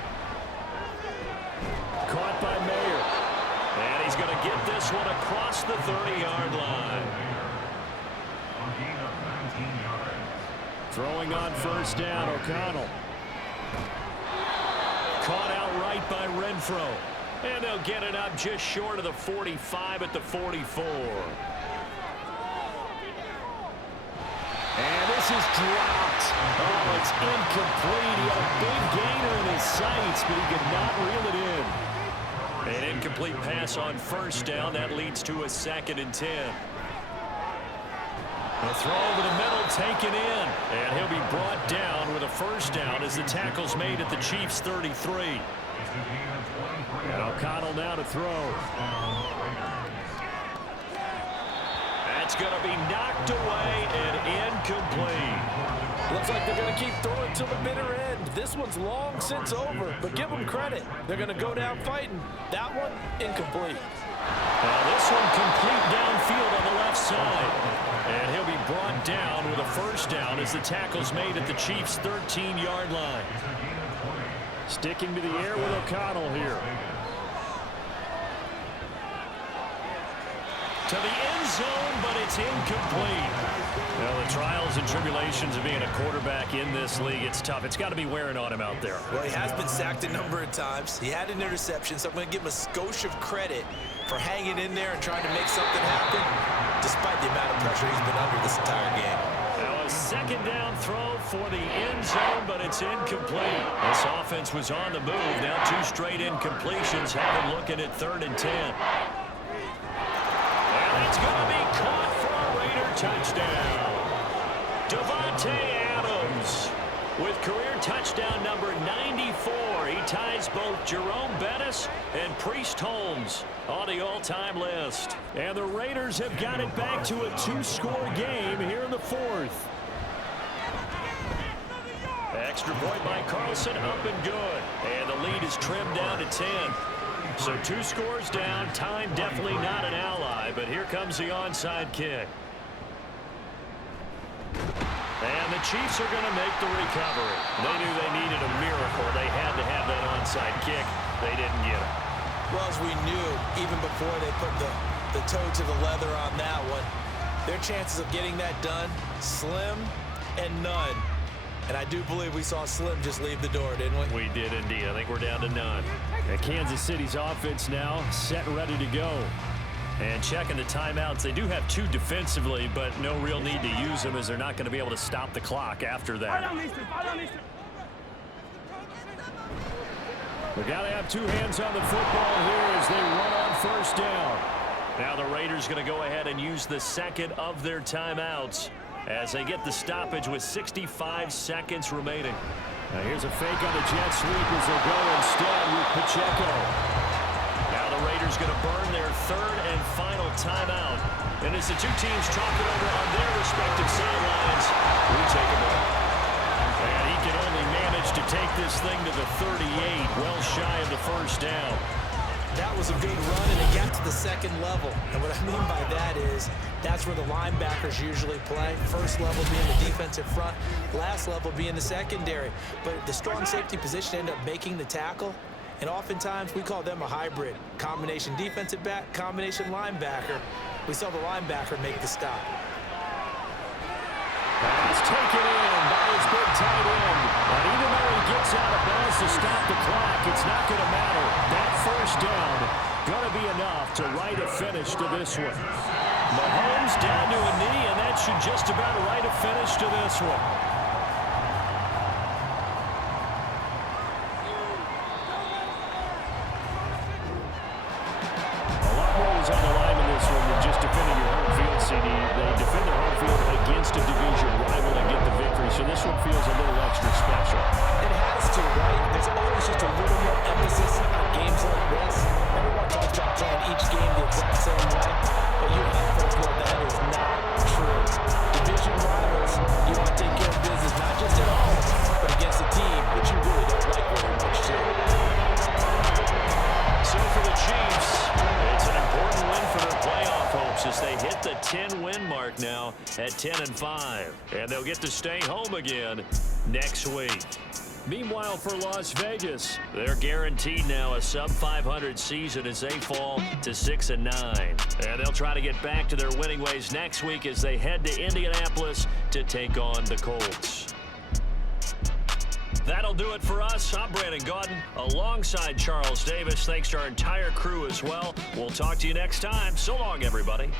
Caught by Mayer. And he's going to get this one across the 30-yard line. A gain of 19 yards. Throwing on first down, O'Connell. Caught outright by Renfro. And they'll get it up just short of the 45 at the 44. And this is dropped. Oh, it's incomplete. He had a big gainer in his sights, but he could not reel it in. An incomplete pass on first down. That leads to a 2nd and 10. The throw over the middle taken in. And he'll be brought down with a first down as the tackle's made at the Chiefs' 33. And O'Connell now to throw. That's going to be knocked away and incomplete. Looks like they're going to keep throwing till the bitter end. This one's long since over, but give them credit. They're going to go down fighting. That one, incomplete. Now this one complete downfield on the left side. And he'll be brought down with a first down as the tackle's made at the Chiefs' 13-yard line. Sticking to the air with O'Connell here. To the end zone, but it's incomplete. Well, the trials and tribulations of being a quarterback in this league, it's tough. It's got to be wearing on him out there. Well, he has been sacked a number of times. He had an interception, so I'm going to give him a skosh of credit for hanging in there and trying to make something happen, despite the amount of pressure he's been under this entire game. Now a second down throw for the end zone, but it's incomplete. This offense was on the move. Now 2 straight incompletions have him looking at 3rd and 10. And it's going to be caught for a Raider touchdown. Davante Adams with career touchdown number 94. He ties both Jerome Bettis and Priest Holmes on the all-time list. And the Raiders have got it back to a 2-score game here in the 4th. Extra point by Carlson, up and good. And the lead is trimmed down to 10. So 2 scores down. Time definitely not an ally, but here comes the onside kick. And the Chiefs are going to make the recovery. They knew they needed a miracle. They had to have that onside kick. They didn't get it. Well, as we knew, even before they put the toe to the leather on that one, their chances of getting that done, slim and none. And I do believe we saw Slim just leave the door, didn't we? We did indeed. I think we're down to none. And Kansas City's offense now set and ready to go. And checking the timeouts, they do have 2 defensively, but no real need to use them as they're not going to be able to stop the clock after that. We got to have 2 hands on the football here as they run on 1st down. Now the Raiders going to go ahead and use the second of their timeouts as they get the stoppage with 65 seconds remaining. Now here's a fake on the jet sweep as they go instead with Pacheco. Now the Raiders going to burn their 3rd and final timeout. And as the 2 teams talk it over on their respective sidelines, we take a break. And he can only manage to take this thing to the 38, well shy of the 1st down. That was a good run, and it got to the 2nd level. And what I mean by that is that's where the linebackers usually play. 1st level being the defensive front, last level being the secondary. But the strong safety position ended up making the tackle. And oftentimes we call them a hybrid. Combination defensive back, combination linebacker. We saw the linebacker make the stop. Pass taken in by his big tight end. And even though he gets out of bounds to stop the clock, it's not going to matter. That 1st down going to be enough to write a finish to this one. Mahomes down to a knee, and that should just about write a finish to this one. A lot more was on the line in this one than just defending your home field, CD. They defend their home field against a division rival and get the victory, so this one feels a little extra special. It has to, right? There's always just a little more emphasis on games like this. Everyone talks about playing each game the exact same way, but you have folks know that is not true. Division rivals, you want to take care of business not just at home, but against a team that you really don't like very much too. So for the Chiefs, it's an important win for their playoff hopes as they hit the 10-win mark now at 10-5. And they'll get to stay home again next week. Meanwhile, for Las Vegas, they're guaranteed now a sub-500 season as they fall to 6-9. And they'll try to get back to their winning ways next week as they head to Indianapolis to take on the Colts. That'll do it for us. I'm Brandon Gaudin alongside Charles Davis. Thanks to our entire crew as well. We'll talk to you next time. So long, everybody.